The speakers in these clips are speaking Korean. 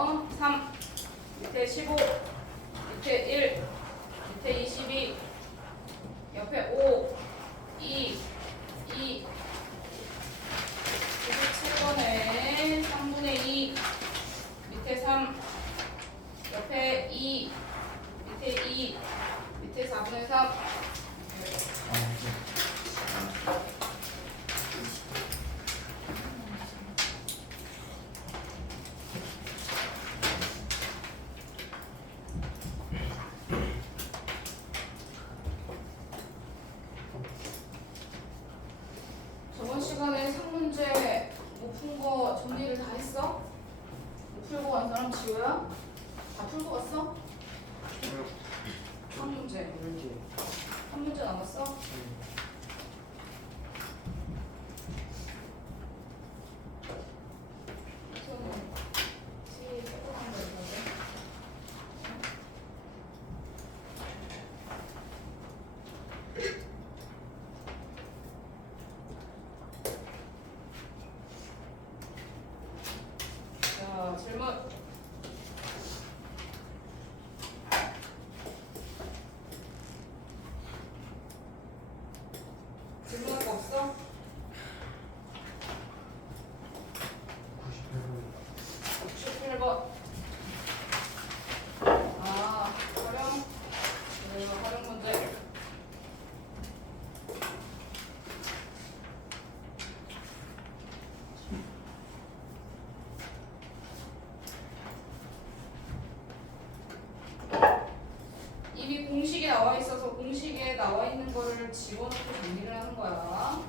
거 3, 밑에 15, 밑에 1, 밑에 22, 옆에 5, 2, 2, 97번에 3분의 2, 밑에 3, 옆에 2, 밑에 2, 밑에 4분의 3. 저번 시간에 3문제 못 푼 거 정리를 다 했어? 못 풀고 간 사람 지호야? 다 풀고 갔어? 3문제. 3문제 남았어? 자, 질문. 질문할 거 없어? 98번. 아, 활용 문제. 이미 공식에 나와 있어서 공식에 나와 있는 거를 집어넣고 정리를 하는 거야.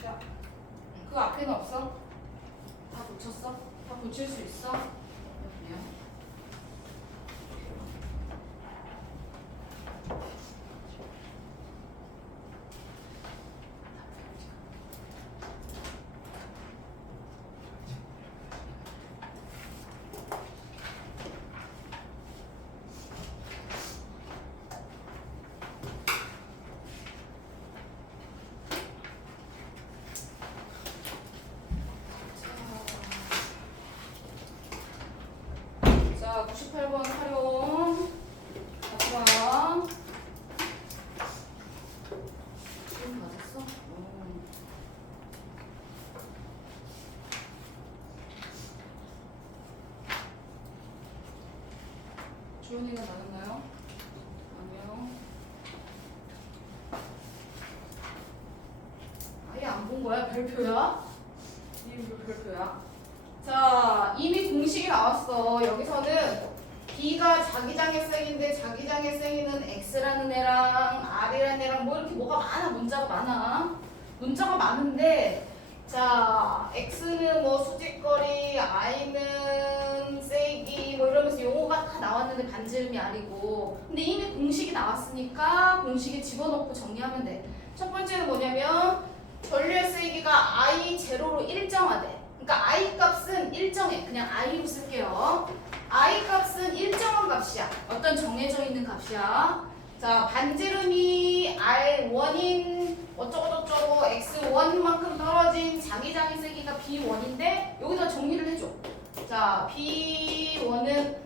자, 그 앞에는 없어? 다 붙였어? 다 붙일 수 있어? 그냥. 자, 98번 활용. 마지막. 지금 맞았어? 주연이가 맞았나요? 아니요. 아예 안 본 거야? 별표야? 이름 별표야? 자, 이미 공식이 나왔어. 여기서는 B가 자기장의 셈인데 자기장의 셈이는 X라는 애랑 R이라는 애랑 뭐 이렇게 뭐가 많아. 문자가 많아. 문자가 많은데 자, X는 뭐 수직거리, I는 세기 뭐 이러면서 용어가 다 나왔는데 반지름이 아니고 근데 이미 공식이 나왔으니까 공식에 집어넣고 정리하면 돼. 첫 번째는 뭐냐면 전류의 세기가 I 제로로 일정하대. 그러니까 I 값은 일정해. 그냥 I로 쓸게요. I 값은 일정한 값이야. 어떤 정해져 있는 값이야. 자, 반지름이 R1인 어쩌고저쩌고 X1만큼 떨어진 자기장의 세기가 B1인데 여기다 정리를 해줘. 자, B1은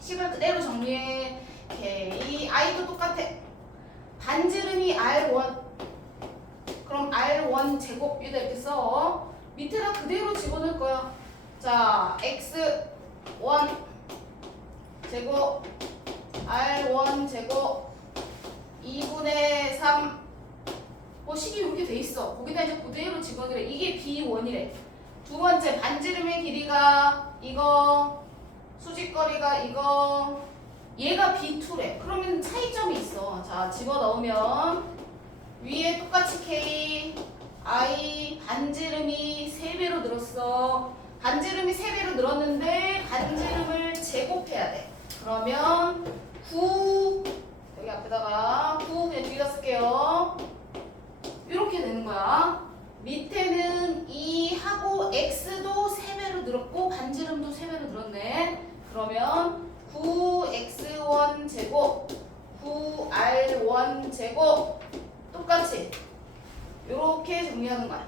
식을 그대로 정리해. K, I도 똑같아. 반지름이 R1 그럼 R1 제곱 위에다 이렇게 써. 밑에다 그대로 집어넣을 거야. 자, X1 제곱 R1 제곱 2분의 3 뭐 식이 이렇게 돼 있어. 거기다 이제 그대로 집어넣으래. 이게 B1이래. 두 번째 반지름의 길이가 이거 수직거리가 이거 얘가 B2래. 그러면 차이점이 있어. 자, 집어넣으면 위에 똑같이 K I 반지름이 3배로 늘었어. 반지름이 3배로 늘었는데 반지름을 제곱해야 돼. 그러면 9 여기 앞에다가 9 그냥 뒤에다 쓸게요. 이렇게 되는 거야. 밑에는 2하고 X도 3배로 늘었고 반지름도 3배로 늘었네. 그러면 9x1 제곱 9r1 제곱 똑같이 이렇게 정리하는 거야.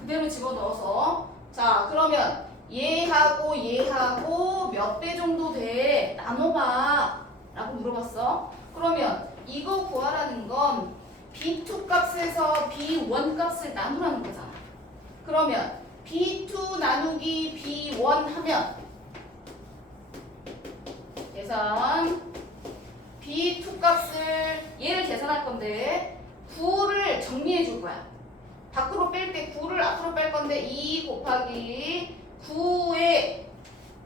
그대로 집어넣어서 자 그러면 얘하고 얘하고 몇 배 정도 돼? 나눠봐 라고 물어봤어. 그러면 이거 구하라는 건 B2 값에서 B1 값을 나누라는 거잖아. 그러면 B2 나누기 B1 하면 계산 B2 값을 얘를 계산할 건데 9를 정리해 줄 거야. 밖으로 뺄 때 9를 앞으로 뺄 건데 2 곱하기 9에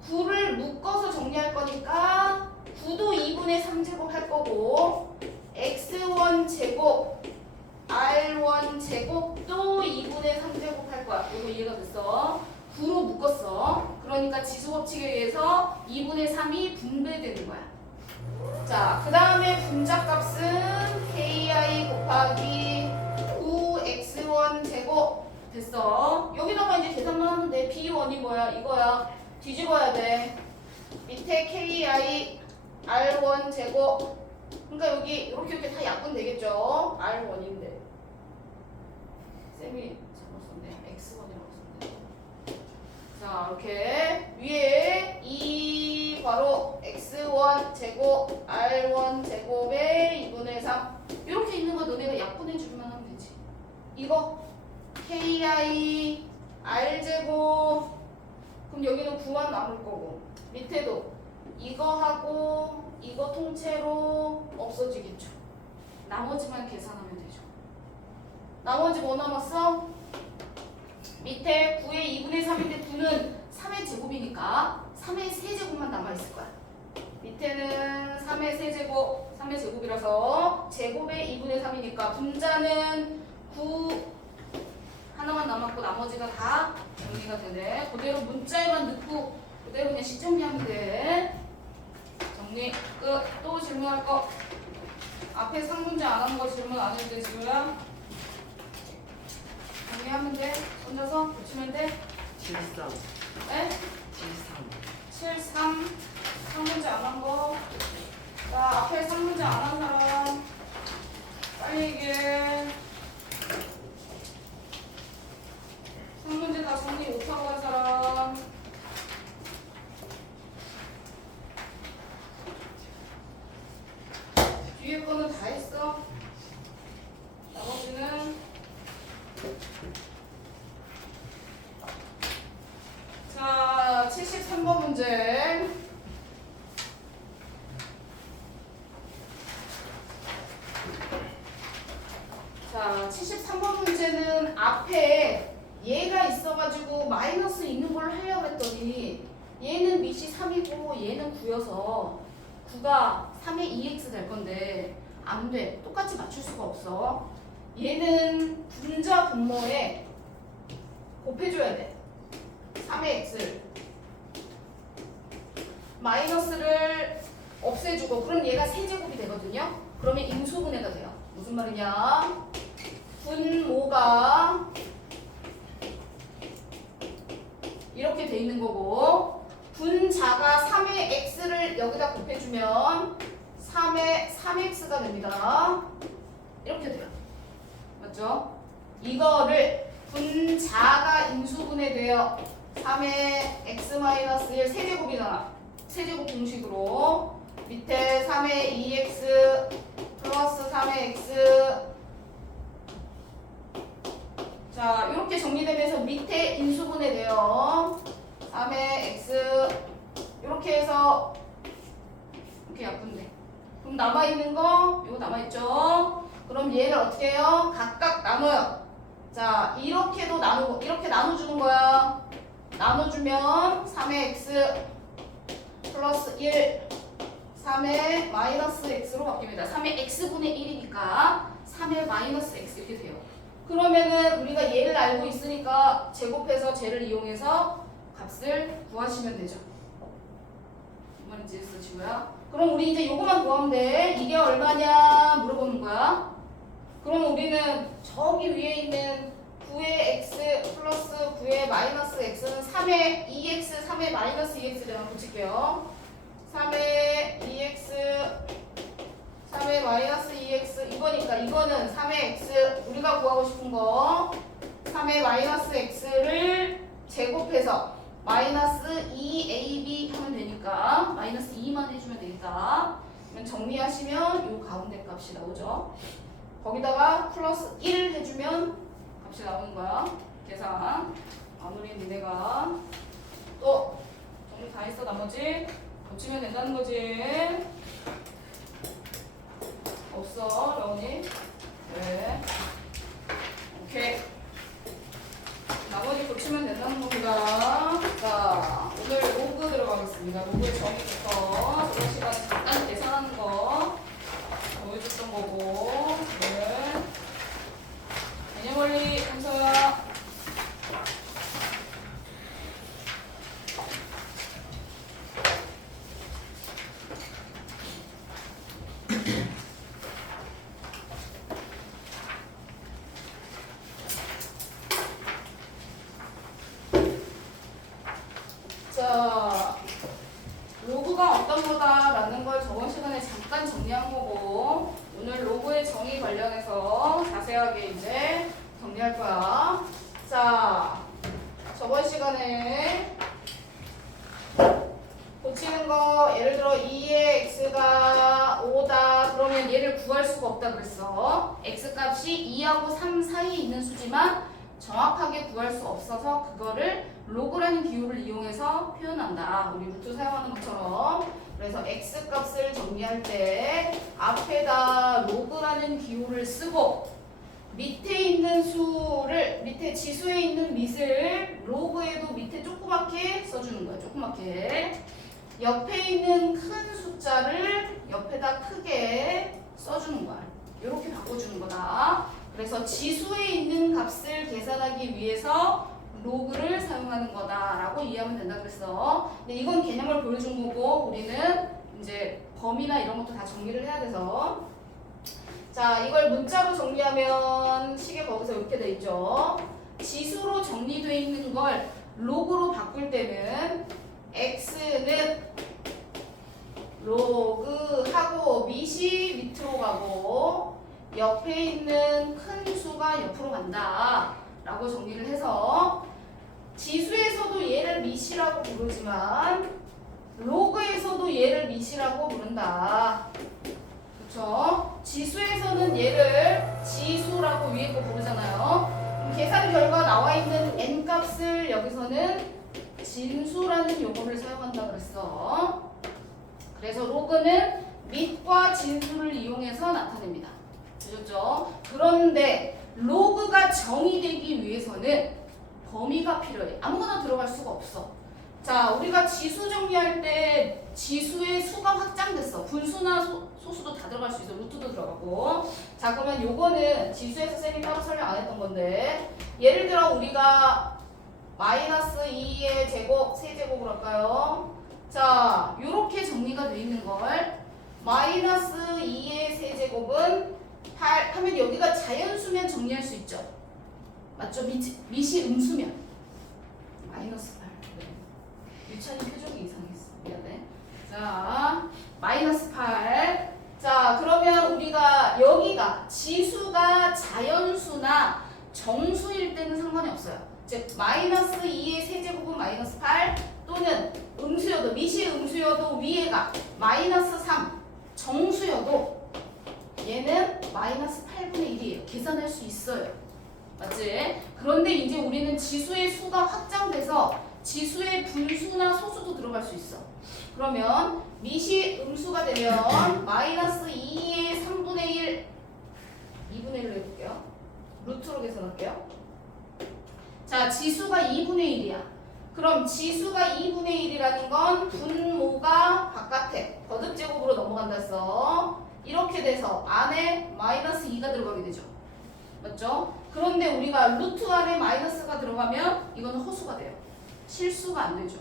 9를 묶어서 정리할 거니까 9도 2분의 3제곱 할 거고 x1 제곱 r1 제곱도 2분의 3제곱 할 거야. 이거 이해가 됐어? 9로 묶었어. 그러니까 지수법칙에 의해서 2분의 3이 분배되는 거야. 자, 그 다음에 분자값은 ki 곱하기 9x1 제곱 됐어. 여기다가 이제 계산만 하면 돼. b1이 뭐야? 이거야. 뒤집어야 돼. 밑에 ki r1 제곱. 그러니까 여기 이렇게 다 약분 되겠죠? r1인데. 쌤이 잘못 썼네. x1이라고 썼네. 자, 이렇게 위에 이 바로 x1 제곱 r1 제곱에 2분의 3 이렇게 있는 거 너네가 약분해 주기만 하면 되지. 이거 ki r 제곱 그럼 여기는 9만 남을 거고 밑에도 이거하고 이거 통째로 없어지겠죠. 나머지만 계산하면 되죠. 나머지 뭐 남았어? 밑에 9의 2분의 3인데 9는 3의 제곱이니까 3의 세제곱만 남아있을 거야. 밑에는 3의 세제곱, 3의 제곱이라서 제곱의 2분의 3이니까 분자는 9 하나만 남았고 나머지가 다 정리가 되네. 그대로 문자에만 넣고 그대로 그냥 시정리하면 돼. 정리 끝. 또 질문할 거? 앞에 3문제 안 한 거 질문 안 해도 돼 지우야? 정리하면 돼. 혼자서 붙이면 돼. 73. 네? 73. 3문제 안 한 거. 자, 앞에 3문제 안 한 사람 빨리 얘기해. 3문제 다 정리 못하고 간 사람. 뒤에 거는 다 했어. 나머지는 자, 73번 문제. 자, 73번 문제는 앞에 얘가 있어가지고 마이너스 있는 걸로 하려고 했더니 얘는 밑이 3이고 얘는 9여서 9가 3의 2x 될 건데 안 돼. 똑같이 맞출 수가 없어. 얘는 분자 분모에 곱해줘야 돼. 3의 x를 마이너스를 없애주고 그럼 얘가 세제곱이 되거든요. 그러면 인수분해가 돼요. 무슨 말이냐? 분모가 이렇게 돼 있는 거고 분자가 3의 x를 여기다 곱해주면 3의 3x가 됩니다. 이렇게 돼요. 맞죠? 이거를 분자가 인수분해되어 3의 x-1 세제곱이잖아. 세제곱 공식으로 밑에 3의 2x 플러스 3의 x 자 이렇게 정리되면서 밑에 인수분해돼요. 3의 x 이렇게 해서 이렇게 약분돼. 그럼 남아있는 거 이거 남아있죠? 그럼 얘를 어떻게 해요? 각각 나눠요. 자 이렇게도 나누고 이렇게 나눠주는 거야. 나눠주면 3의 x 플러스 1 3의 마이너스 x로 바뀝니다. 3의 x분의 1이니까 3의 마이너스 x 이렇게 돼요. 그러면은 우리가 얘를 알고 있으니까 제곱해서 쟤를 이용해서 값을 구하시면 되죠. 무슨 말인지 했어 지우야? 그럼 우리 이제 요거만 구하면 돼. 이게 얼마냐 물어보는 거야. 그럼 우리는 저기 위에 있는 9의 x 플러스 9의 마이너스 x는 3의 2x 3의 마이너스 2x를 붙일게요. 이거니까 이거는 3의 x 우리가 구하고 싶은 거 3의 마이너스 x를 제곱해서 마이너스 2ab 하면 되니까 마이너스 2만 해주면 되겠다. 그러면 정리하시면 요 가운데 값이 나오죠. 거기다가 플러스 1 해주면 값이 나오는 거야. 계산. 아무리 니네가 또 정리 다 했어 나머지 고치면 된다는 거지. 없어 러운이. 네. 오케이. 나머지 고치면 된다는 겁니다. 자, 오늘 로그 들어가겠습니다. 로그의 정의부터 저번 시간에 잠깐 계산하는 거 보여줬던 거고. 네. 개념 원리 함수야. 자, 로그가 어떤 거다라는 걸 저번 시간에 잠깐 정리한 거고 오늘 로그의 정의 관련해서 자세하게 이제 정리할 거야. 자, 저번 시간에 고치는 거 예를 들어 2의 x가 5다 그러면 얘를 구할 수가 없다 그랬어. x 값이 2하고 3 사이에 있는 수지만 정확하게 구할 수 없어서 그거를 로그라는 기호를 이용해서 표현한다. 우리 루트 사용하는 것처럼. 그래서 x 값을 정리할 때 앞에다 로그라는 기호를 쓰고 밑에 있는 수를 밑에 지수에 있는 밑을 로그에도 밑에 조그맣게 써주는 거야. 조그맣게. 옆에 있는 큰 숫자를 옆에다 크게 써주는 거야. 이렇게 바꿔주는 거다. 그래서 지수에 있는 값을 계산하기 위해서 로그를 사용하는 거다라고 이해하면 된다 그랬어. 근데 이건 개념을 보여준 거고 우리는 이제 범위나 이런 것도 다 정리를 해야 돼서 자 이걸 문자로 정리하면 식이 거기서 이렇게 돼 있죠. 지수로 정리되어 있는 걸 로그로 바꿀 때는 x는 로그하고 밑이 밑으로 가고 옆에 있는 큰 수가 옆으로 간다 라고 정리를 해서 지수에서도 얘를 밑이라고 부르지만 로그에서도 얘를 밑이라고 부른다. 그쵸? 지수에서는 얘를 지수라고 위에 거 부르잖아요. 계산 결과 나와 있는 n 값을 여기서는 진수라는 용어를 사용한다 그랬어. 그래서 로그는 밑과 진수를 이용해서 나타냅니다. 되셨죠? 그런데 로그가 정의되기 위해서는 범위가 필요해. 아무거나 들어갈 수가 없어. 자, 우리가 지수 정리할 때 지수의 수가 확장됐어. 분수나 소수도 다 들어갈 수 있어. 루트도 들어가고. 자, 그러면 요거는 지수에서 쌤이 따로 설명 안 했던 건데 예를 들어 우리가 마이너스 2의 제곱, 세제곱을 할까요? 자, 요렇게 정리가 돼 있는 걸 마이너스 2의 세제곱은 8 하면 여기가 자연수면 정리할 수 있죠. 맞죠? 밑이 음수면 마이너스 8. 네. 유찬이 표정이 이상했어. 미안해. 자, 마이너스 8. 자, 그러면 우리가 여기가 지수가 자연수나 정수일 때는 상관이 없어요. 즉 마이너스 2의 세제곱은 마이너스 8 또는 음수여도 밑이 음수여도 위에가 마이너스 3 정수여도 얘는 마이너스 8분의 1이에요. 계산할 수 있어요. 맞지? 그런데 이제 우리는 지수의 수가 확장돼서 지수의 분수나 소수도 들어갈 수 있어. 그러면 밑이 음수가 되면 마이너스 2의 3분의 1 2분의 1로 해볼게요. 루트로 계산할게요. 자, 지수가 2분의 1이야. 그럼 지수가 2분의 1이라는 건 분모가 바깥에 거듭제곱으로 넘어간다 했어. 이렇게 돼서 안에 마이너스 2가 들어가게 되죠. 맞죠? 그런데 우리가 루트 안에 마이너스가 들어가면 이거는 허수가 돼요. 실수가 안 되죠.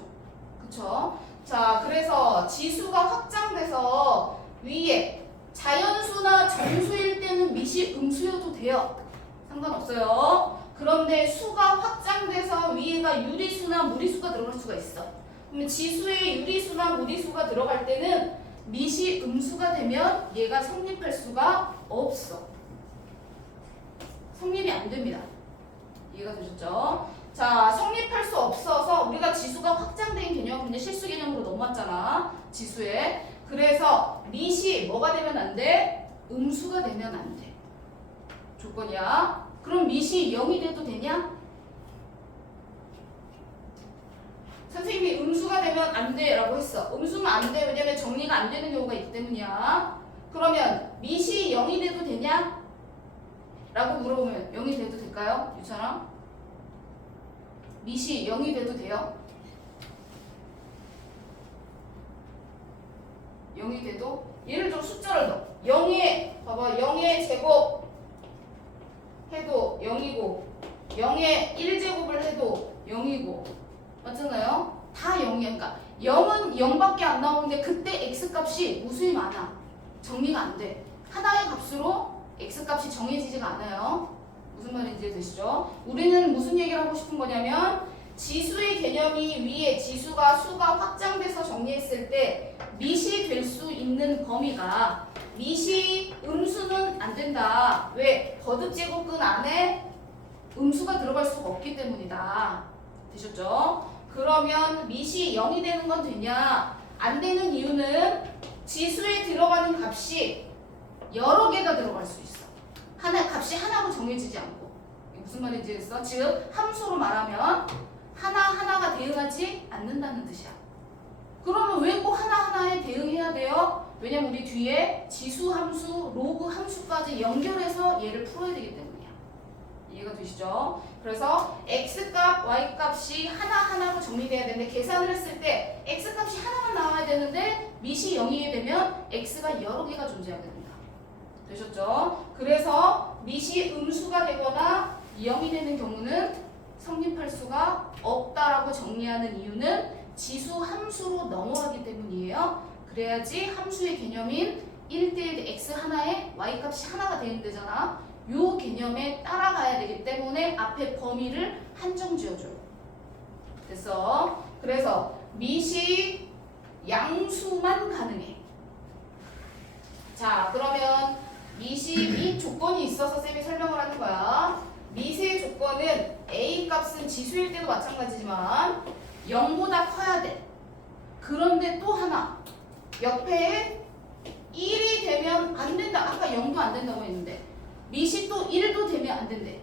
그쵸? 자, 그래서 지수가 확장돼서 위에 자연수나 정수일 때는 밑이 음수여도 돼요. 상관없어요. 그런데 수가 확장돼서 위에가 유리수나 무리수가 들어갈 수가 있어. 그러면 지수에 유리수나 무리수가 들어갈 때는 밑이 음수가 되면 얘가 성립할 수가 없어. 성립이 안 됩니다. 이해가 되셨죠? 자, 성립할 수 없어서 우리가 지수가 확장된 개념, 근데 실수 개념으로 넘어왔잖아. 지수에. 그래서 밑이 뭐가 되면 안 돼? 음수가 되면 안 돼. 조건이야. 그럼 밑이 0이 돼도 되냐? 선생님이 음수가 되면 안 돼 라고 했어. 음수는 안 돼. 왜냐면 정리가 안 되는 경우가 있기 때문이야. 그러면 밑이 0이 돼도 되냐? 라고 물어보면 0이 돼도 될까요? 유찬아? 밑이 0이 돼도 돼요? 0이 돼도? 예를 들어 숫자를 넣어. 0의 봐봐. 0의 제곱 해도 0이고 0의 1제곱을 해도 0이고 맞잖아요? 다 0이야. 그러니까 0은 0밖에 안 나오는데 그때 x값이 무수히 많아. 정리가 안 돼. 하나의 값으로 x값이 정해지지가 않아요. 무슨 말인지 되시죠? 우리는 무슨 얘기를 하고 싶은 거냐면 지수의 개념이 위에 지수가 수가 확장돼서 정리했을 때 밑이 될 수 있는 범위가 밑이 음수는 안 된다. 왜? 거듭제곱근 안에 음수가 들어갈 수가 없기 때문이다. 되셨죠? 그러면 밑이 0이 되는 건 되냐? 안 되는 이유는 지수에 들어가는 값이 여러 개가 들어갈 수 있어. 값이 하나로 정해지지 않고. 이게 무슨 말인지 알겠어? 즉 함수로 말하면 하나하나가 대응하지 않는다는 뜻이야. 그러면 왜 꼭 하나하나에 대응해야 돼요? 왜냐면 우리 뒤에 지수 함수, 로그 함수까지 연결해서 얘를 풀어야 되기 때문이야. 이해가 되시죠? 그래서 x값, y값이 하나하나로 정리돼야 되는데 계산을 했을 때 x값이 하나만 나와야 되는데 밑이 0이게 되면 x가 여러 개가 존재하게 된다. 되셨죠? 그래서 밑이 음수가 되거나 0이 되는 경우는 성립할 수가 없다라고 정리하는 이유는 지수 함수로 넘어가기 때문이에요. 그래야지 함수의 개념인 1대1 x 하나에 y값이 하나가 되는 데잖아. 요 개념에 따라가야 되기 때문에 앞에 범위를 한정 지어줘요. 됐어? 그래서 밑이 양수만 가능해. 자, 그러면 밑 조건이 있어서 쌤이 설명을 하는 거야. 밑의 조건은 a 값은 지수일 때도 마찬가지지만 0보다 커야 돼. 그런데 또 하나 옆에 1이 되면 안 된다. 아까 0도 안 된다고 했는데 밑이 또 1도 되면 안 된대.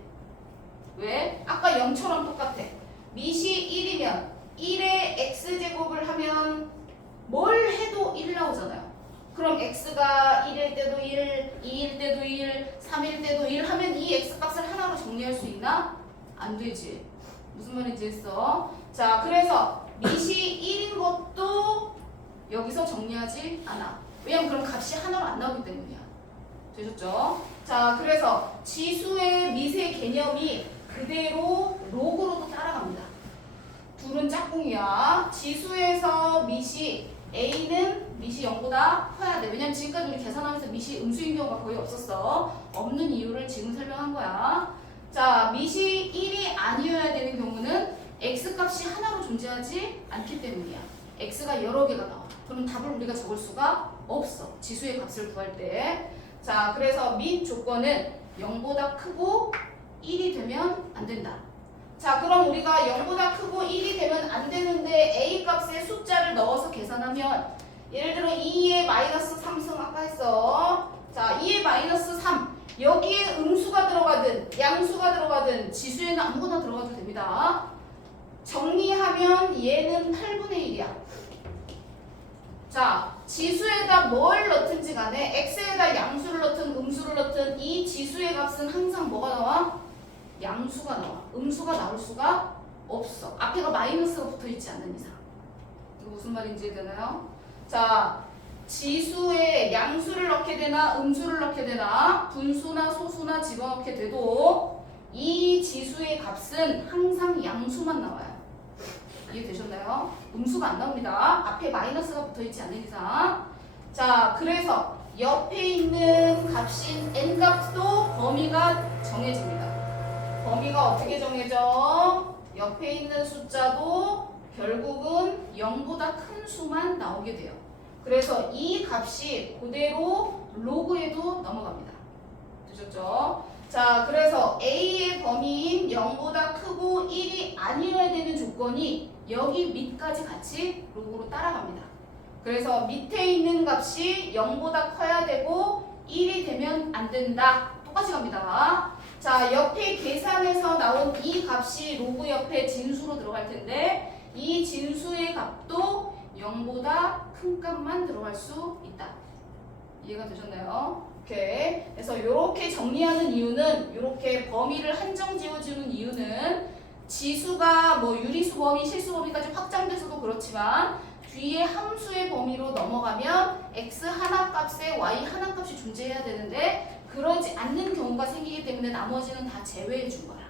왜? 아까 0처럼 똑같아. 밑이 1이면 1의 x제곱을 하면 뭘 해도 1 나오잖아요. 그럼 x가 1일 때도 1, 2일 때도 1, 3일 때도 1 하면 이 x값을 하나로 정리할 수 있나? 안 되지. 무슨 말인지 했어? 자, 그래서 밑이 1인 것도 여기서 정리하지 않아. 왜냐면 그럼 값이 하나로 안 나오기 때문이야. 되셨죠? 자, 그래서 지수의 밑의 개념이 그대로 로그로도 따라갑니다. 둘은 짝꿍이야. 지수에서 밑이 A는 밑이 0보다 커야 돼. 왜냐면 지금까지 우리 계산하면서 밑이 음수인 경우가 거의 없었어. 없는 이유를 지금 설명한 거야. 자, 밑이 1이 아니어야 되는 경우는 x값이 하나로 존재하지 않기 때문이야. x가 여러 개가 나와. 그럼 답을 우리가 적을 수가 없어. 지수의 값을 구할 때. 자, 그래서 밑 조건은 0보다 크고 1이 되면 안 된다. 자, 그럼 우리가 0보다 크고 1이 되면 안 되는데 a 값에 숫자를 넣어서 계산하면 예를 들어 2의 마이너스 3승 아까 했어. 자, 2의 마이너스 3 여기에 음수가 들어가든 양수가 들어가든 지수에는 아무거나 들어가도 됩니다. 정리하면 얘는 8분의 1이야. 자, 지수에다 뭘 넣든지 간에 x에다 양수를 넣든 음수를 넣든 이 지수의 값은 항상 뭐가 나와? 양수가 나와. 음수가 나올 수가 없어. 앞에가 마이너스가 붙어있지 않는 이상. 이거 무슨 말인지 되나요? 자, 지수에 양수를 넣게 되나 음수를 넣게 되나 분수나 소수나 집어넣게 돼도 이 지수의 값은 항상 양수만 나와요. 이해되셨나요? 음수가 안 나옵니다. 앞에 마이너스가 붙어있지 않는 이상. 자, 그래서 옆에 있는 값인 n값도 범위가 정해집니다. 범위가 어떻게 정해져? 옆에 있는 숫자도 결국은 0보다 큰 수만 나오게 돼요. 그래서 이 값이 그대로 로그에도 넘어갑니다. 되셨죠? 자, 그래서 A의 범위인 0보다 크고 1이 아니어야 되는 조건이 여기 밑까지 같이 로그로 따라갑니다. 그래서 밑에 있는 값이 0보다 커야 되고 1이 되면 안 된다. 똑같이 갑니다. 자, 옆에 계산에서 나온 이 값이 로그 옆에 진수로 들어갈 텐데 이 진수의 값도 0보다 큰 값만 들어갈 수 있다. 이해가 되셨나요? 오케이. 그래서 이렇게 정리하는 이유는, 이렇게 범위를 한정 지어주는 이유는 지수가 뭐 유리수 범위, 실수 범위까지 확장돼서도 그렇지만 뒤에 함수의 범위로 넘어가면 x 하나 값에 y 하나 값이 존재해야 되는데 그러지 않는 경우가 생기기 때문에 나머지는 다 제외해 준 거야.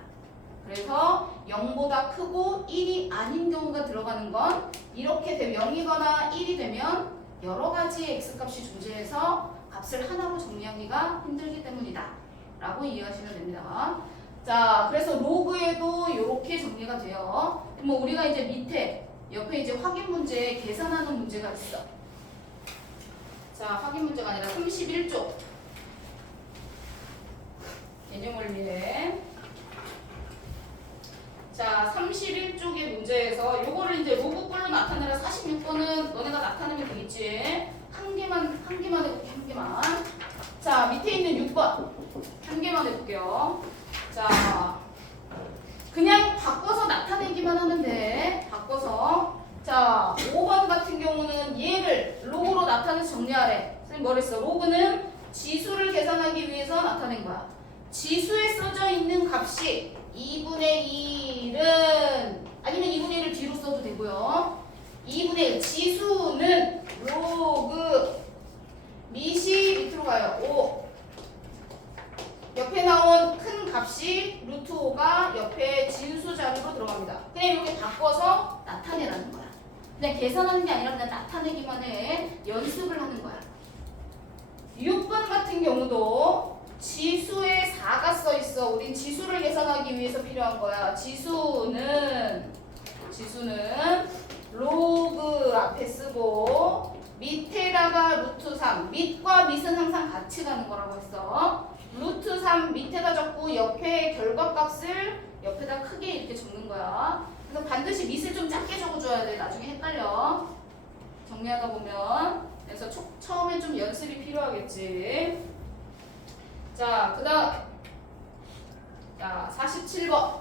그래서 0보다 크고 1이 아닌 경우가 들어가는 건 이렇게 되면 0이거나 1이 되면 여러 가지 x값이 존재해서 값을 하나로 정리하기가 힘들기 때문이다 라고 이해하시면 됩니다. 자, 그래서 로그에도 이렇게 정리가 돼요. 뭐 우리가 이제 밑에 옆에 이제 확인 문제 계산하는 문제가 있어. 자, 확인 문제가 아니라 31쪽 개념 원리에, 자, 31쪽의 문제에서 요거를 이제 로그꼴로 나타내라. 46번은 너네가 나타내면 되겠지. 한 개만 해볼게, 한 개만. 자, 밑에 있는 6번 한 개만 해볼게요. 자, 그냥 바꿔서 나타내기만 하면 돼. 바꿔서. 자, 5번 같은 경우는 얘를 로그로 나타내서 정리하래. 선생님 뭐랬어? 로그는 지수를 계산하기 위해서 나타낸 거야. 지수에 써져 있는 값이 2분의 1은, 아니면 2분의 1을 뒤로 써도 되고요. 2분의 1, 지수는 로그 밑이 밑으로 가요. 5. 옆에 나온 큰 값이 루트 5가 옆에 진수 자료로 들어갑니다. 그냥 이렇게 바꿔서 나타내라는 거야. 그냥 계산하는 게 아니라 그냥 나타내기만 해. 연습을 하는 거야. 6번 같은 경우도 지수에 4가 써 있어. 우린 지수를 계산하기 위해서 필요한 거야. 지수는 로그 앞에 쓰고 밑에다가 루트 3. 밑과 밑은 항상 같이 가는 거라고 했어. 루트 3 밑에다 적고 옆에 결과값을 옆에다 크게 이렇게 적는 거야. 그래서 반드시 밑을 좀 작게 적어줘야 돼. 나중에 헷갈려. 정리하다 보면. 그래서 처음엔 좀 연습이 필요하겠지. 자, 그 다음. 자, 47번.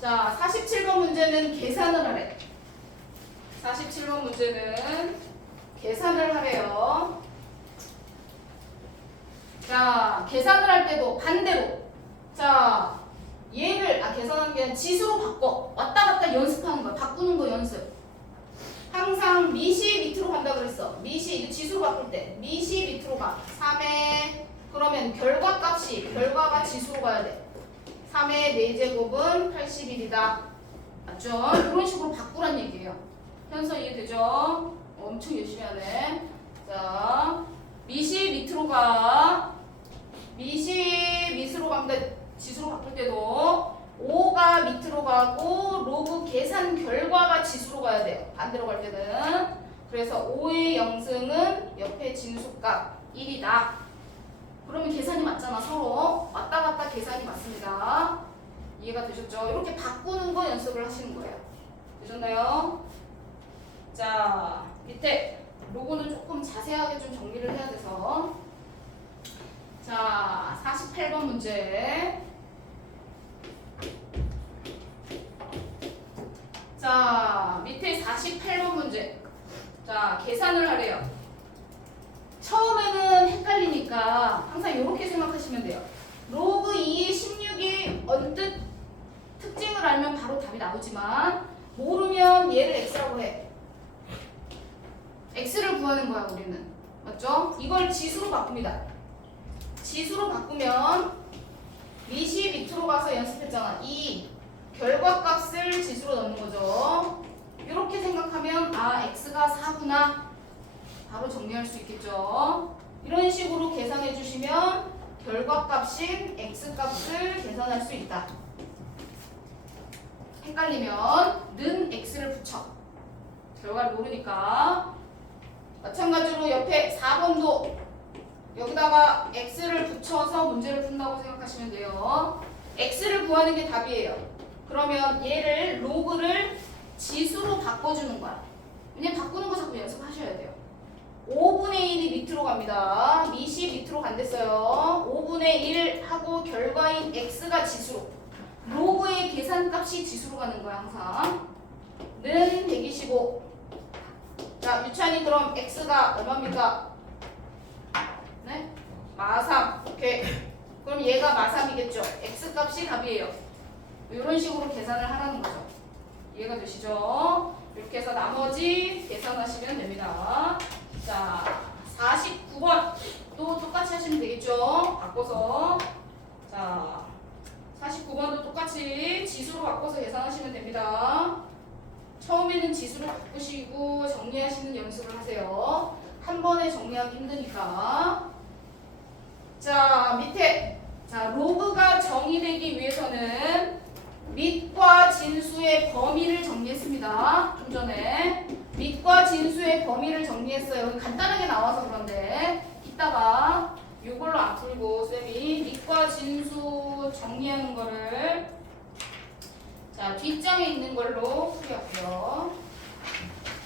자, 47번 문제는 계산을 하래. 47번 문제는 계산을 하래요. 자, 계산을 할 때도 반대로. 자, 얘를 계산하는 게 아니라 지수로 바꿔. 왔다 갔다 연습하는 거야. 바꾸는 거 연습. 항상 밑이 밑으로 간다 그랬어. 밑이 지수로 바꿀 때 밑이 밑으로 가. 3의 그러면 결과가 지수로 가야 돼. 3의 4제곱은 81이다. 맞죠? 이런 식으로 바꾸란 얘기예요. 현서 이해되죠? 엄청 열심히 하네. 자, 밑이 밑으로 가. 밑이 밑으로 가는데 지수로 바꿀 때도 5가 밑으로 가고 로그 계산 결과가 지수로 가야 돼요. 반대로 갈 때는. 그래서 5의 영승은 옆에 진수값 1이다. 그러면 계산이 맞잖아. 서로 왔다 갔다 계산이 맞습니다. 이해가 되셨죠? 이렇게 바꾸는 거 연습을 하시는 거예요. 되셨나요? 자, 밑에 로고는 조금 자세하게 좀 정리를 해야 돼서. 자, 48번 문제. 자, 밑에 48번 문제. 자, 계산을 하래요. 처음에는 헷갈리니까 항상 이렇게 생각하시면 돼요. 로그 2의 16이 언뜻 특징을 알면 바로 답이 나오지만 모르면 얘를 x라고 해. x를 구하는 거야 우리는. 맞죠? 이걸 지수로 바꿉니다. 지수로 바꾸면 밑이 밑으로 가서 연습했잖아. 이 결과값을 지수로 넣는 거죠. 이렇게 생각하면 x가 4구나. 바로 정리할 수 있겠죠. 이런 식으로 계산해 주시면 결과값인 x값을 계산할 수 있다. 헷갈리면 는 x를 붙여. 결과를 모르니까. 마찬가지로 옆에 4번도 여기다가 x를 붙여서 문제를 푼다고 생각하시면 돼요. x를 구하는 게 답이에요. 그러면 얘를 로그를 지수로 바꿔주는 거야. 왜냐면 바꾸는 거 자꾸 연습하셔야 돼요. 5분의 1이 밑으로 갑니다. 밑이 밑으로 간댔어요. 5분의 1 하고 결과인 x가 지수로. 로그의 계산값이 지수로 가는 거야 항상. 는 125. 자 유찬이 그럼 x가 얼마입니까? 네? 마3. 오케이. 그럼 얘가 마3이겠죠. x값이 답이에요. 이런 식으로 계산을 하라는 거죠. 이해가 되시죠? 이렇게 해서 나머지 계산하시면 됩니다. 자, 49번 또 똑같이 하시면 되겠죠? 바꿔서. 자, 49번도 똑같이 지수로 바꿔서 계산하시면 됩니다. 처음에는 지수로 바꾸시고 정리하시는 연습을 하세요. 한 번에 정리하기 힘드니까. 자, 밑에. 자, 로그가 정의되기 위해서는 밑과 진수의 범위를 정리했습니다. 좀 전에 밑과 진수의 범위를 정리했어요. 간단하게 나와서 그런데 이따가 이걸로 안 풀고 쌤이 밑과 진수 정리하는 거를 자 뒷장에 있는 걸로 풀이할게요.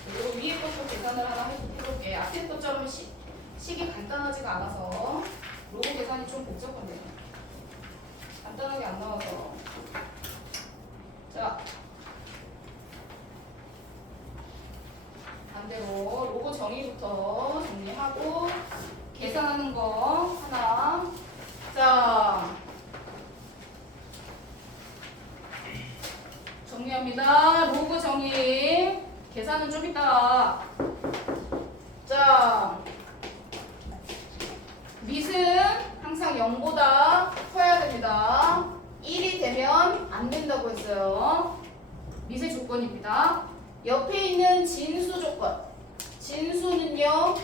그리고 위에 것도 계산을 하나 해볼게. 앞에 것처럼 식이 간단하지가 않아서 로그 계산이 좀 복잡한데요. 간단하게 안 나와서. 자, 반대로 로고 정의부터 정리하고 계산하는 거 하나. 자, 정리합니다. 로고 정의. 계산은 좀 이따. 자, 밑은 항상 0보다 커야 됩니다. 1이 되면 안 된다고 했어요. 밑의 조건입니다. 옆에 있는 진수 조건. 진수는요,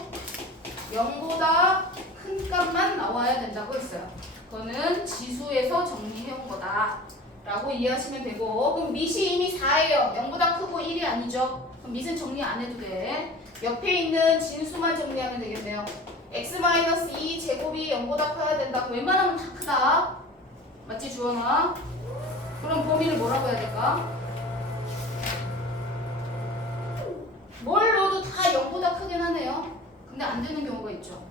0보다 큰 값만 나와야 된다고 했어요. 그거는 지수에서 정리해온 거다. 라고 이해하시면 되고, 그럼 밑이 이미 4예요. 0보다 크고 1이 아니죠. 그럼 밑은 정리 안 해도 돼. 옆에 있는 진수만 정리하면 되겠네요. x-2 제곱이 0보다 커야 된다. 웬만하면 다 크다. 맞지 주원아? 그럼 범위를 뭐라고 해야 될까? 뭘 넣어도 다 0보다 크긴 하네요. 근데 안 되는 경우가 있죠.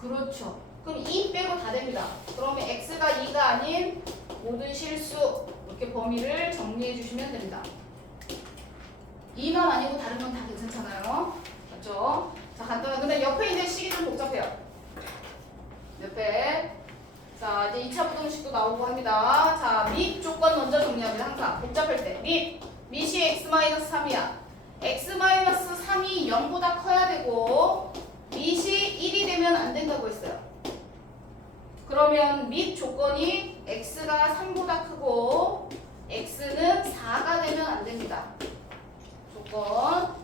그렇죠. 그럼 2 빼고 다 됩니다. 그러면 x가 2가 아닌 모든 실수 이렇게 범위를 정리해 주시면 됩니다. 2만 아니고 다른 건 다 괜찮잖아요. 맞죠? 자 간단해. 근데 옆에 있는 식이 좀 복잡해요. 옆에. 자 이제 2차 부등식도 나오고 합니다. 자 밑 조건 먼저 정리합니다. 항상 복잡할 때 밑이 x-3이야. x-3이 0보다 커야 되고 밑이 1이 되면 안 된다고 했어요. 그러면 밑 조건이 x가 3보다 크고 x는 4가 되면 안 됩니다. 조건.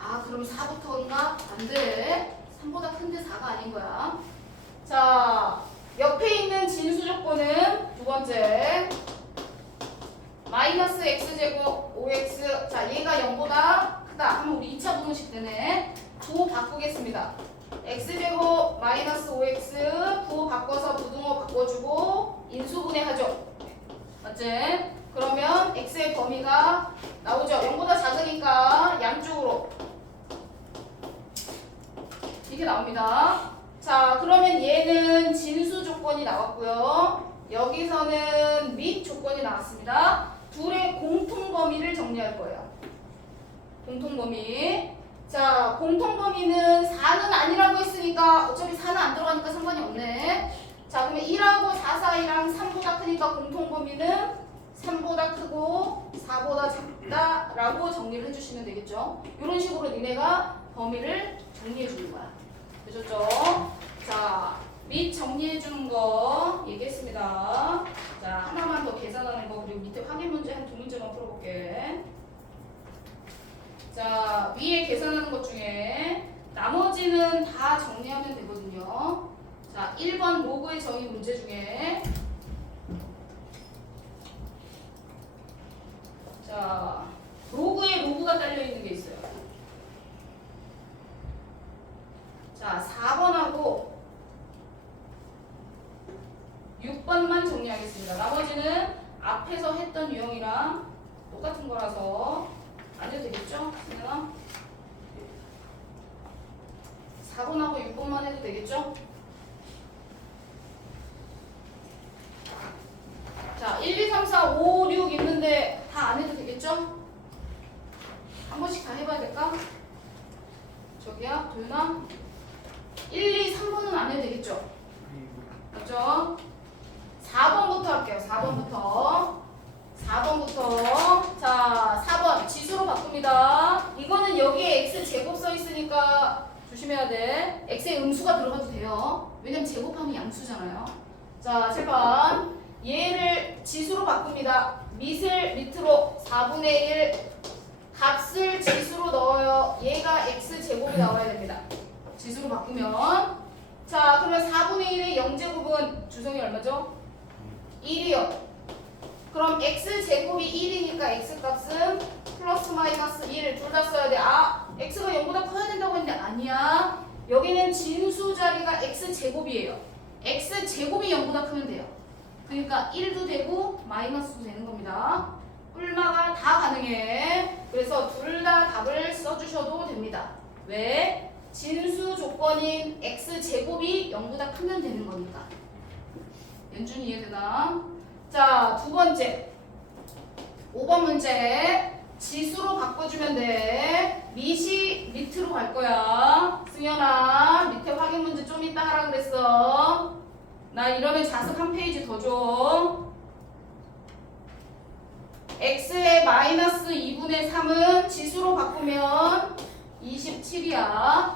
아 그럼 4부터인가? 안 돼. 3보다 큰데 4가 아닌 거야. 자 옆에 있는 진수 조건은 두 번째 마이너스 x제곱 5x. 자 얘가 0보다 크다 하면 우리 2차 부등식 되네. 부 바꾸겠습니다. x제곱 마이너스 5x 부 바꿔서 부등호 바꿔주고 인수분해하죠. 맞지? 그러면 x의 범위가 나오죠. 0보다 작으니까 양쪽으로 이렇게 나옵니다. 자 그러면 얘는 진수 조건이 나왔고요. 여기서는 밑 조건이 나왔습니다. 둘의 공통범위를 정리할 거예요. 공통범위. 자 공통범위는 4는 아니라고 했으니까 어차피 4는 안 들어가니까 상관이 없네. 자 그러면 1하고 4 사이랑 3보다 크니까 공통범위는 3보다 크고 4보다 작다 라고 정리를 해주시면 되겠죠. 이런 식으로 니네가 범위를 정리해 주는 거야. 되셨죠? 자, 밑 정리해 주는 거 얘기했습니다. 자, 하나만 더 계산하는 거 그리고 밑에 확인 문제 한 2문제만 풀어볼게. 자, 위에 계산하는 것 중에 나머지는 다 정리하면 되거든요. 자, 1번 로그의 정의 문제 중에 자, 로그에 로그가 딸려 있는 게 있어요. 자, 4번 그냥 똑같은 거라서 안 해도 되겠죠? 승현아? 4번하고 6번만 해도 되겠죠? 자, 1, 2, 3, 4, 5, 6 있는데 다 안 해도 되겠죠? 한 번씩 다 해봐야 될까? 저기야, 도윤아? 1, 2, 3번은 안 해도 되겠죠? 맞죠? 4번부터 할게요. 4번부터. 자, 4번 지수로 바꿉니다. 이거는 여기에 x제곱 써 있으니까 조심해야 돼. x에 음수가 들어가도 돼요. 왜냐면 제곱하면 양수잖아요. 자, 7번. 얘를 지수로 바꿉니다. 밑을 밑으로 4분의 1 값을 지수로 넣어요. 얘가 x제곱이 나와야 됩니다. 지수로 바꾸면 자, 그러면 4분의 1의 0제곱은 주성이 얼마죠? 1이요. 그럼 x제곱이 1이니까 x값은 플러스 마이너스 1 둘 다 써야 돼. 아, x가 0보다 커야 된다고 했는데 아니야. 여기는 진수 자리가 x제곱이에요. x제곱이 0보다 크면 돼요. 그러니까 1도 되고 마이너스도 되는 겁니다. 뿔마가 다 가능해. 그래서 둘 다 답을 써주셔도 됩니다. 왜? 진수 조건인 x제곱이 0보다 크면 되는 거니까. 연준이 이해되나? 자, 두 번째 5번 문제 지수로 바꿔주면 돼. 밑이 밑으로 갈 거야. 승현아, 밑에 확인 문제 좀 이따 하라 그랬어. 나 이러면 자습 한 페이지 더 줘. x의 마이너스 2분의 3은 지수로 바꾸면 27이야.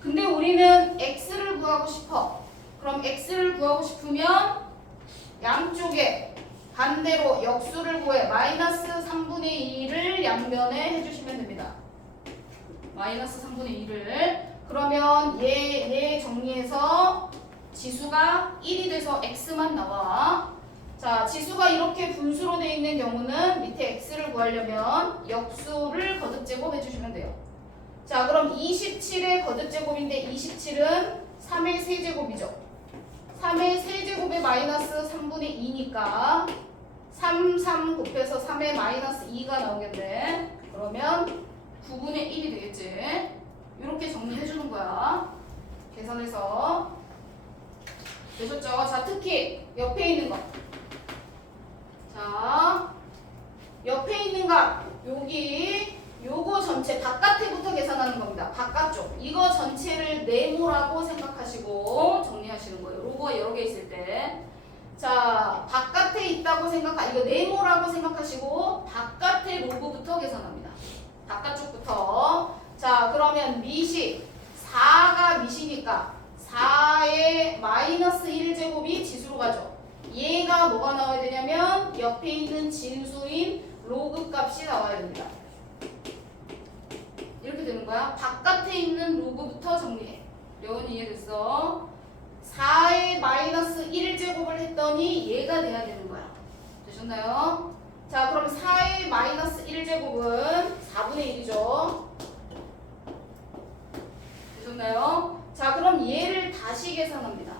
근데 우리는 x를 구하고 싶어. 그럼 x를 구하고 싶으면 양쪽에 반대로 역수를 구해. 마이너스 3분의 2를 양면에 해주시면 됩니다. 마이너스 3분의 2를. 그러면 얘 정리해서 지수가 1이 돼서 x만 나와. 자, 지수가 이렇게 분수로 되어 있는 경우는 밑에 x를 구하려면 역수를 거듭제곱 해주시면 돼요. 자, 그럼 27의 거듭제곱인데 27은 3의 세제곱이죠. 3의 세제곱에 마이너스 3분의 2니까 3 곱해서 3의 마이너스 2가 나오겠네. 그러면 9분의 1이 되겠지. 이렇게 정리해주는 거야. 계산해서. 되셨죠? 자, 특히 옆에 있는 거. 자, 옆에 있는 거 여기 요거 전체 바깥에부터 계산하는 겁니다. 바깥쪽 이거 전체를 네모라고 생각하시고 정리하시는 거예요. 로고가 여러 개 있을 때. 자, 바깥에 있다고 이거 네모라고 생각하시고 바깥의 로고부터 계산합니다. 바깥쪽부터. 자, 그러면 밑이 4가 밑이니까 4의 마이너스 1제곱이 지수로 가죠. 얘가 뭐가 나와야 되냐면 옆에 있는 진수인 로그 값이 나와야 됩니다. 이렇게 되는 거야. 바깥에 있는 로그부터 정리해. 여운이 이해됐어? 4의 마이너스 1제곱을 했더니 얘가 돼야 되는 거야. 되셨나요? 자, 그럼 4의 마이너스 1제곱은 4분의 1이죠. 되셨나요? 자, 그럼 얘를 다시 계산합니다.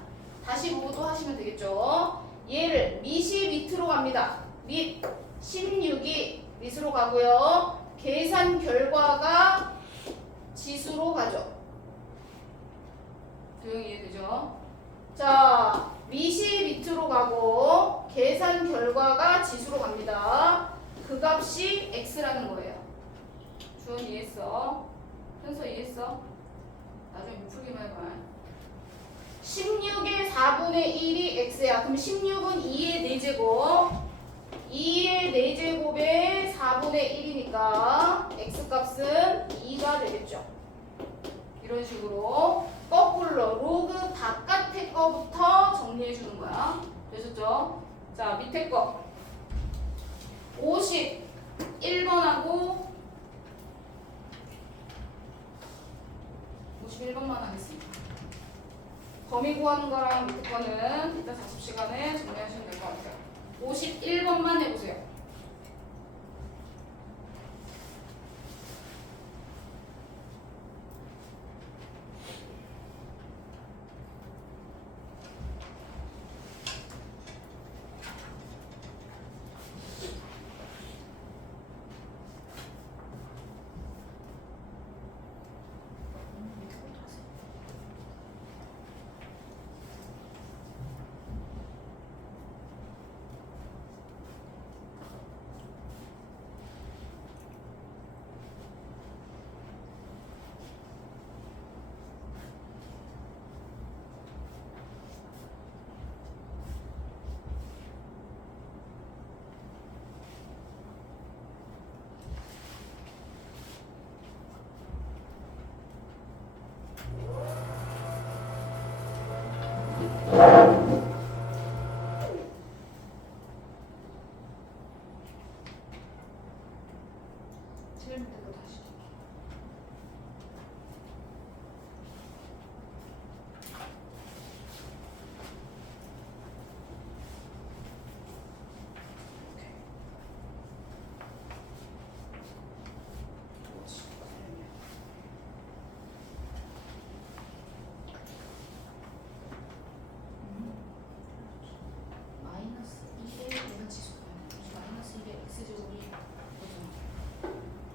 다시 보고도 하시면 되겠죠. 얘를 밑이 밑으로 갑니다. 밑 16이 밑으로 가고요. 계산 결과가 지수로 가죠. 조용히 이해되죠? 자, 밑이 밑으로 가고 계산 결과가 지수로 갑니다. 그 값이 x라는 거예요. 주원 이해했어? 현서 이해했어? 나중에 풀기만 해봐. 16의 4분의 1이 x야. 그럼 16은 2의 4제곱. 2의 4제곱에 4분의 1이니까 x값은 2가 되겠죠. 이런 식으로 거꾸로 로그 바깥의 거부터 정리해 주는 거야. 되셨죠? 자, 밑에 거 51번하고 51번만 하겠습니다. 범위 구하는 거랑 밑에 거는 이따 자습 시간에 정리하시면 될 것 같아요. 51번만 해보세요. 틀릴 때도 다시. 마이너스 2의 얘는 지수가 마이너스 2의 x제곱이 그거잖아.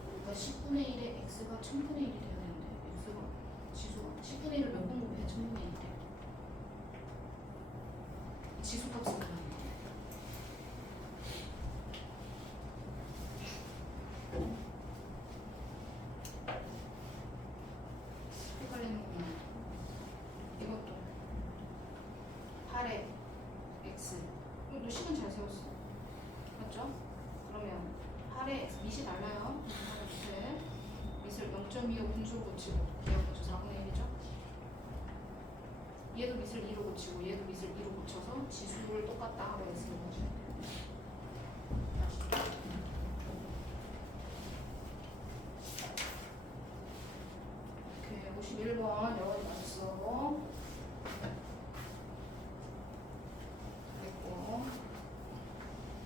그러니까 10분의 1의 x가 1000분의 1이 돼야 되는데 x가 지수가 10분의 1을 몇 번 곱해야 1000분의 1이 돼? 지수 값은 뭐야? 헷갈리는구나. 이것도 8의 x. 너 식은 잘 세웠어. 맞죠? 그러면 8의 x 밑이 달라요. 밑에 밑을 0.25 분수로 고치고 기억 고쳐 4분의 1이죠? 얘도 밑을 2로 고치고 얘도 밑을 2로 고쳐서 지수를 똑같다 하고 x를 넣어줘야 돼요. 오케이, 51번 여기 맞았어. 됐고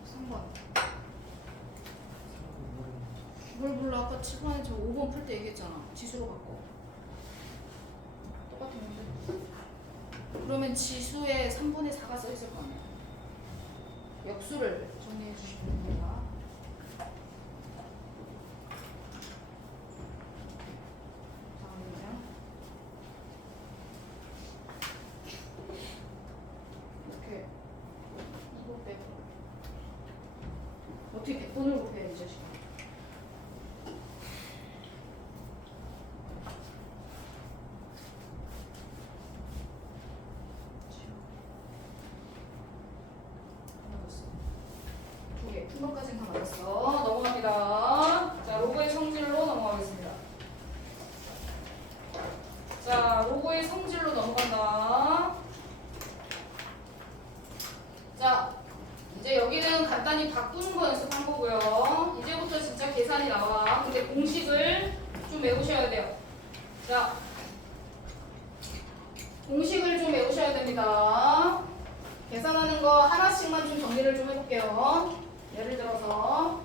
3번 뭘 몰라. 아까 7번에 저 5번 풀 때 얘기했잖아. 지수로 바꿔. 똑같은 건데. 그러면 지수에 3분의 4가 써있을 거 아니야. 역수를 정리해 주시면 됩니다. 다음은요. 이렇게 이거 빼고 어떻게 100번을 곱해야 이 자식아. 푼 것까지는 다 맞았어. 넘어갑니다. 자, 로그의 성질로 넘어가겠습니다. 자, 로그의 성질로 넘어간다. 자, 이제 여기는 간단히 바꾸는 거 연습한 거고요. 이제부터 진짜 계산이 나와. 근데 공식을 좀 외우셔야 돼요. 자, 공식을 좀 외우셔야 됩니다. 계산하는 거 하나씩만 좀 정리를 좀 해볼게요. 예를 들어서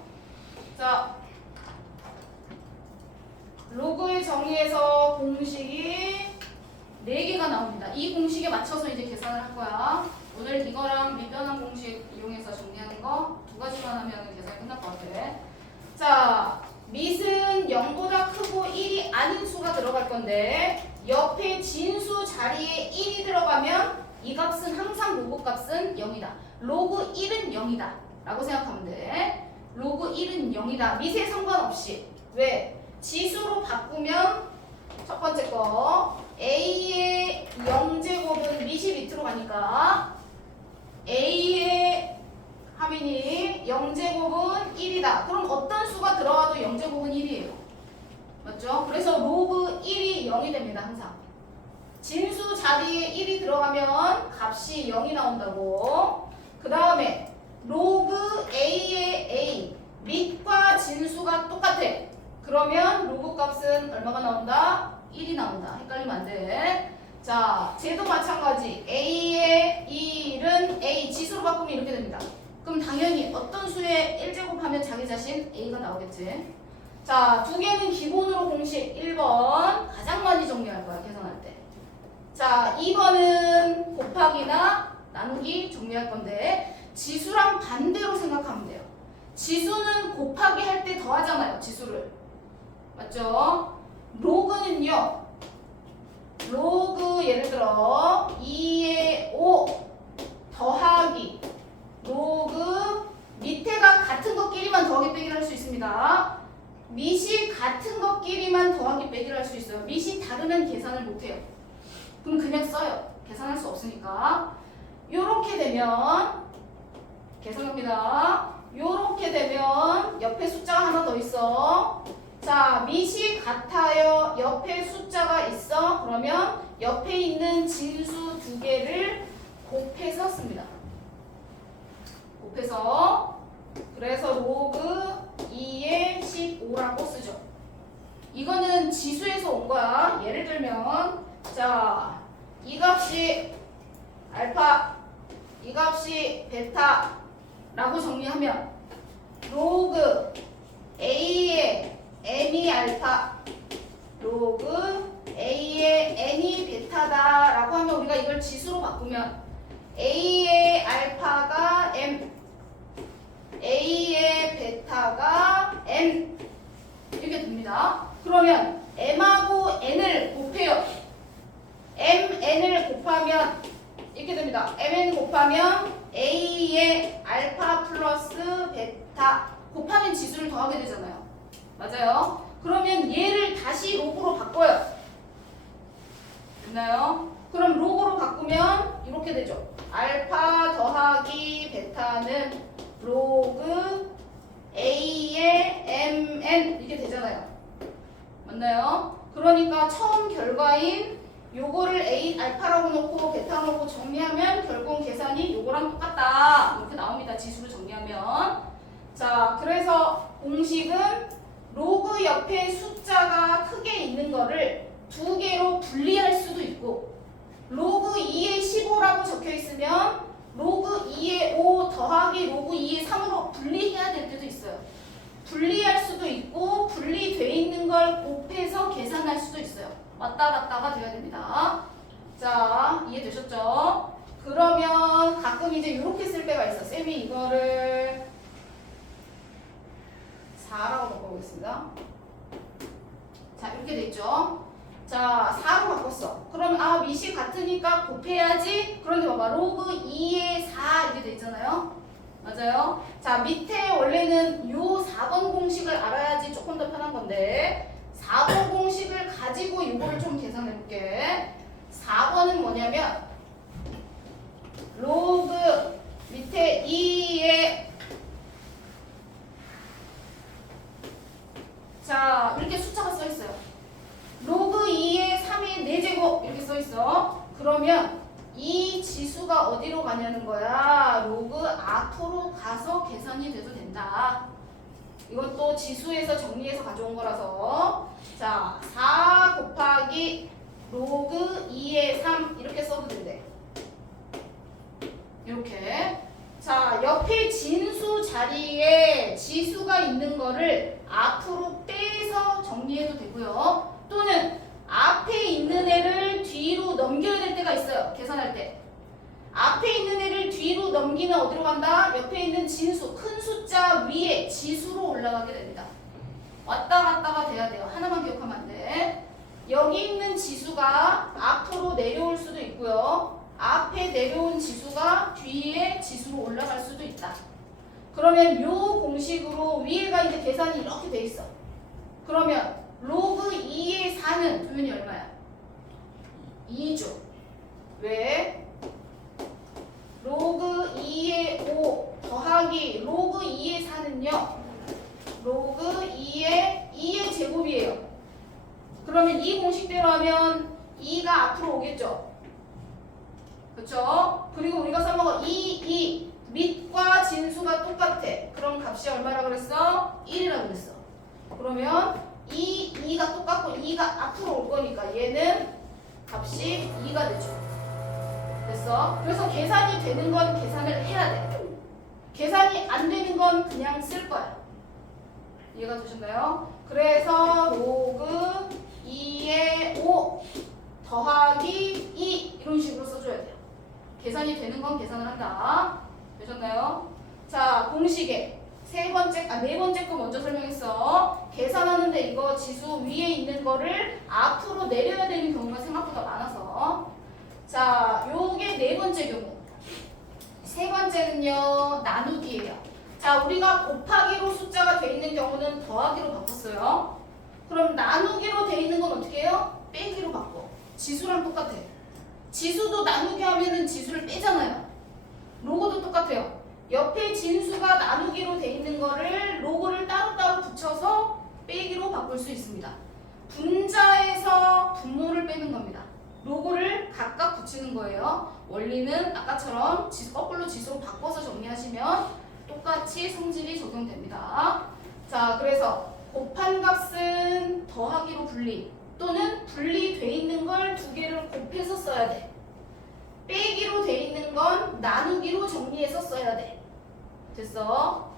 자, 로그의 정의에서 공식이 4개가 나옵니다. 이 공식에 맞춰서 이제 계산을 할 거야. 오늘 이거랑 미변환 공식 이용해서 정리하는 거 2가지만 하면 계산이 끝날 것 같아. 자, 밑은 0보다 크고 1이 아닌 수가 들어갈 건데 옆에 진수 자리에 1이 들어가면 이 값은 항상 로그 값은 0이다. 로그 1은 0이다. 라고 생각하면 돼. 로그 1은 0이다. 밑에 상관없이. 왜? 지수로 바꾸면 첫 번째 거 a의 0제곱은 밑이 밑으로 가니까 a의 하민이 0제곱은 1이다. 그럼 어떤 수가 들어가도 0제곱은 1이에요. 맞죠? 그래서 로그 1이 0이 됩니다. 항상. 진수 자리에 1이 들어가면 값이 0이 나온다고. 그 다음에 로그 a의 a 밑과 진수가 똑같아. 그러면 로그 값은 얼마가 나온다? 1이 나온다. 헷갈리면 안 돼. 자, 쟤도 마찬가지. a의 1은 a 지수로 바꾸면 이렇게 됩니다. 그럼 당연히 어떤 수에 1제곱하면 자기 자신 a가 나오겠지. 자, 2개는 기본으로 공식 1번 가장 많이 정리할 거야. 계산할 때. 자, 2번은 곱하기나 나누기 정리할 건데 지수랑 반대로 생각하면 돼요. 지수는 곱하기 할 때 더하잖아요. 지수를. 맞죠? 로그는요. 로그 예를 들어 2의 5 더하기 로그 밑에가 같은 것끼리만 더하기 빼기를 할 수 있습니다. 밑이 같은 것끼리만 더하기 빼기를 할 수 있어요. 밑이 다르면 계산을 못해요. 그럼 그냥 써요. 계산할 수 없으니까. 요렇게 되면 계산합니다. 요렇게 되면 옆에 숫자가 하나 더 있어. 자, 밑이 같아요. 옆에 숫자가 있어. 그러면 옆에 있는 진수 2개를 곱해서 씁니다. 곱해서 그래서 로그 2의 15라고 쓰죠. 이거는 지수에서 온 거야. 예를 들면 자, 이 값이 알파, 이 값이 베타라고 정리하면 로그 A의 n이 알파, 로그 A의 n이 베타다라고 하면 우리가 이걸 지수로 바꾸면 A의 알파가 m, A의 베타가 n 이렇게 됩니다. 그러면 m하고 n을 곱해요. mn을 곱하면 이렇게 됩니다. mn 곱하면 A의 알파 플러스 베타 곱하면 지수를 더하게 되잖아요. 맞아요? 그러면 얘를 다시 로그로 바꿔요. 됐나요? 그럼 로그로 바꾸면 이렇게 되죠. 알파 더하기 베타는 로그 A의 mn 이렇게 되잖아요. 맞나요? 그러니까 처음 결과인 요거를 A 알파라고 놓고 베타라고 놓고 정리하면 결국 계산이 요거랑 똑같다. 이렇게 나옵니다. 지수를 정리하면. 자, 그래서 공식은 로그 옆에 숫자가 크게 있는 거를 두 개로 분리할 수도 있고 로그 2의 15라고 적혀 있으면 로그 2의 5 더하기 로그 2의 3으로 분리해야 될 때도 있어요. 분리할 수도 있고 분리돼 있는 걸 곱해서 계산할 수도 있어요. 왔다 갔다가 돼야 됩니다. 자, 이해되셨죠? 그러면 가끔 이제 이렇게 쓸 때가 있어. 쌤이 이거를 4라고 바꿔보겠습니다. 자, 이렇게 됐죠? 자, 4로 바꿨어. 그럼 밑이 같으니까 곱해야지. 그런데 봐봐. 로그 2의 4 이렇게 돼 있잖아요. 맞아요? 자, 밑에 원래는 요 4번 공식을 알아야지 조금 더 편한 건데 4번 공식을 가지고 이거를 좀 계산해 볼게. 4번은 뭐냐면 로그 밑에 2의 자, 이렇게 숫자가 써 있어요. 로그 2의 3의 4제곱 이렇게 써 있어. 그러면 이 지수가 어디로 가냐는 거야. 로그 앞으로 가서 계산이 돼도 된다. 이것도 지수에서 정리해서 가져온 거라서 자, 4 곱하기 로그 2의 3 이렇게 써도 된대. 이렇게. 자, 옆에 진수 자리에 지수가 있는 거를 앞으로 빼서 정리해도 되고요. 또는 앞에 있는 애를 뒤로 넘겨야 될 때가 있어요. 계산할 때. 앞에 있는 애를 뒤로 넘기면 어디로 간다? 옆에 있는 진수, 큰 숫자 위에 지수로 올라가게 됩니다. 왔다 갔다가 돼야 돼요. 하나만 기억하면 안 돼. 여기 있는 지수가 앞으로 내려올 수도 있고요. 앞에 내려온 지수가 뒤에 지수로 올라갈 수도 있다. 그러면 요 공식으로 위에가 이제 계산이 이렇게 돼 있어. 그러면 로그 2의 4는 도면이 얼마야? 2죠. 왜? 로그 2의 5 더하기 로그 2의 4는요. 로그 2의 제곱이에요. 그러면 이 공식대로 하면 2가 앞으로 오겠죠. 그렇죠? 그리고 우리가 써먹어 2 밑과 진수가 똑같아. 그럼 값이 얼마라고 그랬어? 1이라고 그랬어. 그러면 2가 똑같고 2가 앞으로 올 거니까 얘는 값이 2가 되죠. 됐어? 그래서 계산이 되는 건 계산을 해야 돼. 계산이 안 되는 건 그냥 쓸 거야. 이해가 되셨나요? 그래서 로그 2의 5 더하기 2 이런 식으로 써줘야 돼요. 계산이 되는 건 계산을 한다. 되셨나요? 자, 공식에 네 번째 거 먼저 설명했어. 계산하는데 이거 지수 위에 있는 거를 앞으로 내려야 되는 경우가 생각보다 많아서 자, 요게 네 번째 경우. 세 번째는요, 나누기예요. 자, 우리가 곱하기로 숫자가 돼 있는 경우는 더하기로 바꿨어요. 그럼 나누기로 돼 있는 건 어떻게 해요? 빼기로 바꿔. 지수랑 똑같아. 지수도 나누기 하면은 지수를 빼잖아요. 로고도 똑같아요. 옆에 진수가 나누기로 돼 있는 거를 로고를 따로따로 붙여서 빼기로 바꿀 수 있습니다. 분자에서 분모를 빼는 겁니다. 로고를 각각 붙이는 거예요. 원리는 아까처럼 거꾸로 지수로 바꿔서 정리하시면 똑같이 성질이 적용됩니다. 자, 그래서 곱한 값은 더하기로 분리 또는 분리돼 있는 걸 두 개를 곱해서 써야 돼. 빼기로 돼 있는 건 나누기로 정리해서 써야 돼. 됐어?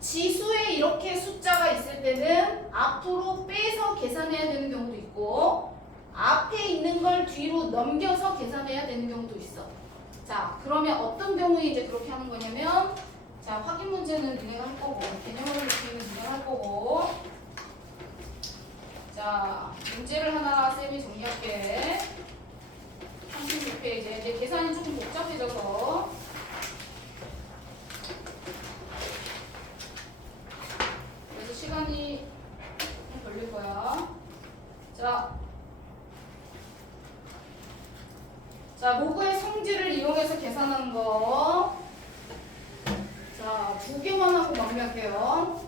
지수에 이렇게 숫자가 있을 때는 앞으로 빼서 계산해야 되는 경우도 있고 앞에 있는 걸 뒤로 넘겨서 계산해야 되는 경우도 있어. 자, 그러면 어떤 경우에 이제 그렇게 하는 거냐면, 자, 확인 문제는 니네가 할 거고, 개념을 익히는 니네가 할 거고, 자, 문제를 하나 쌤이 정리할게. 36페이지. 이제 계산이 조금 복잡해져서. 그래서 시간이 좀 걸릴 거야. 자, 로그의 성질을 이용해서 계산하는 거. 자, 두 개만 하고 마무리할게요.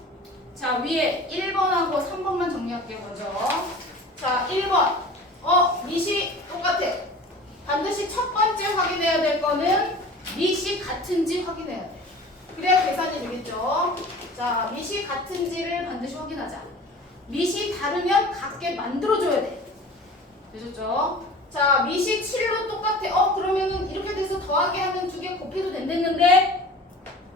자, 위에 1번하고 3번만 정리할게요, 먼저. 자, 1번. 밑이 똑같아. 반드시 첫 번째 확인해야 될 거는 밑이 같은지 확인해야 돼. 그래야 계산이 되겠죠. 자, 밑이 같은지를 반드시 확인하자. 밑이 다르면 같게 만들어줘야 돼. 되셨죠? 자, 밑이 7로 똑같아. 그러면은 이렇게 돼서 더하기 하면 두 개 곱해도 된댔는데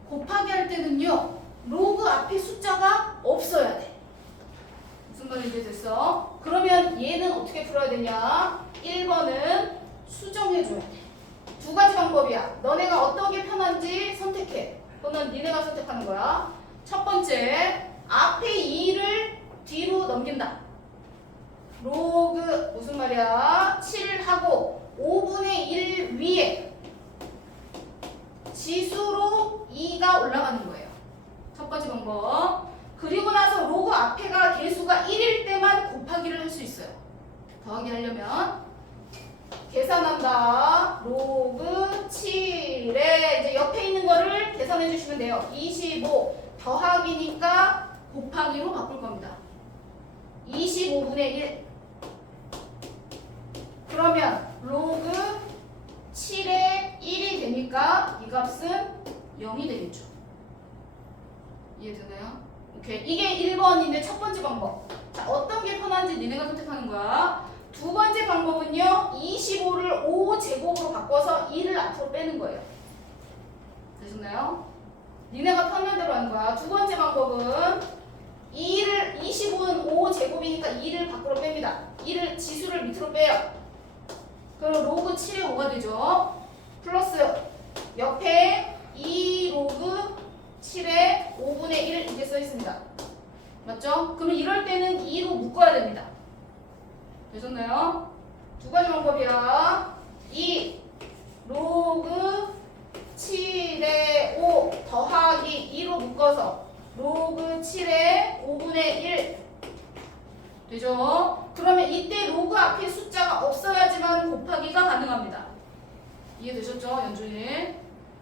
곱하기 할 때는요, 로그 앞에 숫자가 없어야 돼. 무슨 말인지 됐어? 그러면 얘는 어떻게 풀어야 되냐? 1번은 수정해줘야 돼. 두 가지 방법이야. 너네가 어떤 게 편한지 선택해. 또는 니네가 선택하는 거야. 첫 번째, 앞에 2를 뒤로 넘긴다. 로그 무슨 말이야? 7하고 5분의 1 위에 지수로 2가 올라가는 거예요. 첫 번째 방법. 그리고 나서 로그 앞에가 개수가 1일 때만 곱하기를 할 수 있어요. 더하기 하려면 계산한다. 로그 7에 이제 옆에 있는 거를 계산해 주시면 돼요. 25 더하기니까 곱하기로 바꿀 겁니다. 25분의 1. 그러면 로그 7에 1이 되니까 이 값은 0이 되겠죠. 이해되나요? 오케이. 이게 1번인데 첫 번째 방법. 자, 어떤 게 편한지 니네가 선택하는 거야. 두 번째 방법은요, 25를 5제곱으로 바꿔서 2를 앞으로 빼는 거예요. 되셨나요? 니네가 편한 대로 하는 거야. 두 번째 방법은 25는 5제곱이니까 2를 밖으로 뺍니다. 2를 지수를 밑으로 빼요. 그럼 로그 7에 5가 되죠. 플러스 옆에 2 로그 7에 5분의 1 이렇게 써 있습니다. 맞죠? 그러면 이럴 때는 2로 묶어야 됩니다. 되셨나요? 두 가지 방법이야. 2 로그 7에 5 더하기 2로 묶어서 로그 7에 5분의 1 되죠? 그러면 이때 로그 앞에 숫자가 없어야지만 곱하기가 가능합니다. 이해되셨죠? 연준이.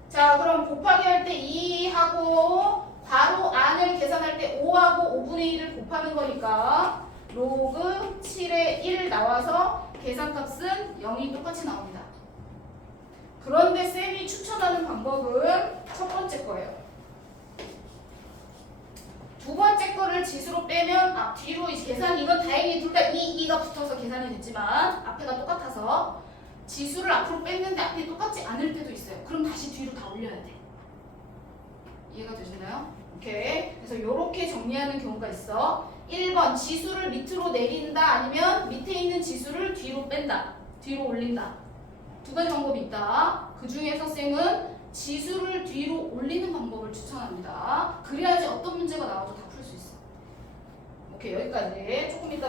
자, 그럼 곱하기 할 때 2하고 괄호 안을 계산할 때 5하고 5분의 1을 곱하는 거니까 로그 7에 1 나와서 계산값은 0이 똑같이 나옵니다. 그런데 쌤이 추천하는 방법은 첫 번째 거예요. 두 번째 거를 지수로 빼면 뒤로 계산이, 이건 다행히 둘 다 2가 붙어서 계산이 됐지만 앞에가 똑같아서 지수를 앞으로 뺐는데 앞에 똑같지 않을 때도 있어요. 그럼 다시 뒤로 다 올려야 돼. 이해가 되시나요? 오케이. 그래서 이렇게 정리하는 경우가 있어. 1번 지수를 밑으로 내린다, 아니면 밑에 있는 지수를 뒤로 뺀다, 뒤로 올린다. 두 가지 방법이 있다. 그 중에서 쌤은 지수를 뒤로 올리는 방법을 추천합니다. 그래야지 어떤 문제가 나와도 다 풀 수 있어. 오케이, 여기까지. 조금 이따